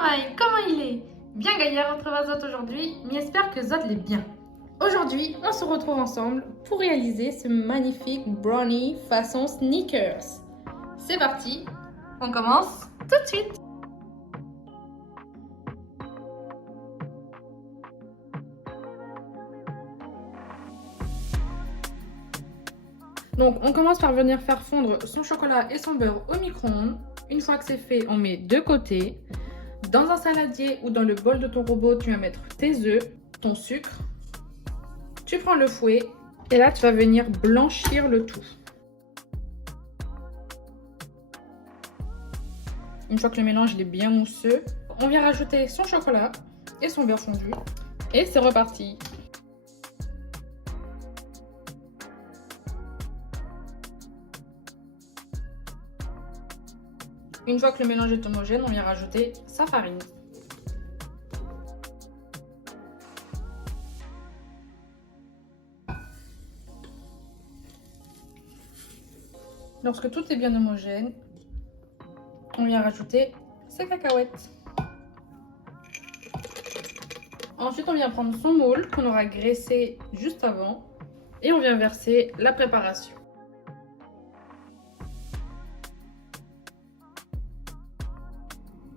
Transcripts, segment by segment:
Maï, comment il est? Bien gaillard, on retrouve Zot aujourd'hui, mais j'espère que Zot l'est bien. Aujourd'hui, on se retrouve ensemble pour réaliser ce magnifique brownie façon sneakers. C'est parti, on commence tout de suite. Donc, on commence par venir faire fondre son chocolat et son beurre au micro-ondes. Une fois que c'est fait, on met de côté. Dans un saladier ou dans le bol de ton robot, tu vas mettre tes œufs, ton sucre. Tu prends le fouet et là, tu vas venir blanchir le tout. Une fois que le mélange est bien mousseux, on vient rajouter son chocolat et son beurre fondu. Et c'est reparti. Une fois que le mélange est homogène, on vient rajouter sa farine. Lorsque tout est bien homogène, on vient rajouter ses cacahuètes. Ensuite, on vient prendre son moule qu'on aura graissé juste avant et on vient verser la préparation.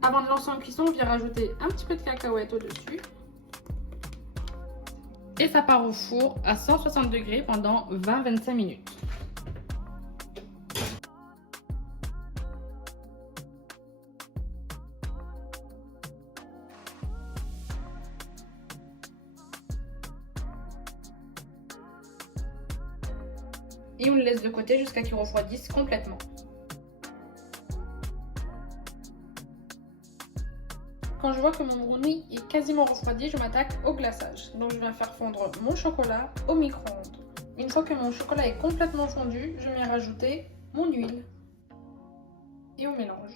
Avant de lancer en cuisson, on vient rajouter un petit peu de cacahuètes au-dessus. Et ça part au four à 160 degrés pendant 20-25 minutes. Et on le laisse de côté jusqu'à qu'il refroidisse complètement. Quand je vois que mon brownie est quasiment refroidi, je m'attaque au glaçage. Donc je viens faire fondre mon chocolat au micro-ondes. Une fois que mon chocolat est complètement fondu, je viens rajouter mon huile. Et on mélange.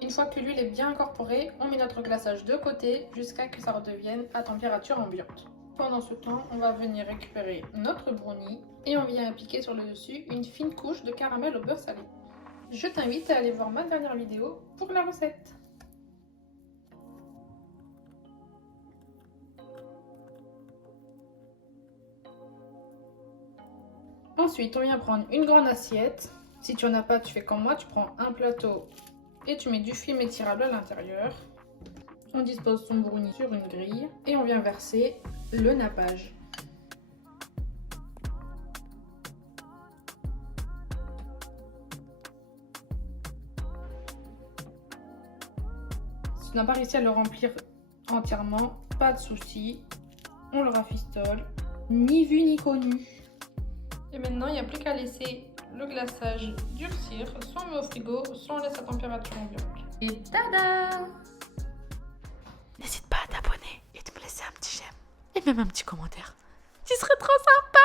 Une fois que l'huile est bien incorporée, on met notre glaçage de côté jusqu'à ce que ça redevienne à température ambiante. Pendant ce temps, on va venir récupérer notre brownie et on vient appliquer sur le dessus une fine couche de caramel au beurre salé. Je t'invite à aller voir ma dernière vidéo pour la recette. Ensuite, on vient prendre une grande assiette. Si tu n'en as pas, tu fais comme moi, tu prends un plateau et tu mets du film étirable à l'intérieur. On dispose son brownie sur une grille et on vient verser le nappage. Si tu n'as pas réussi à le remplir entièrement, pas de souci, on le rafistole, ni vu ni connu. Et maintenant, il n'y a plus qu'à laisser le glaçage durcir, soit on met au frigo, soit on laisse à température ambiante. Et tada! N'hésite pas à t'abonner et de me laisser un petit j'aime et même un petit commentaire. Tu serais trop sympa!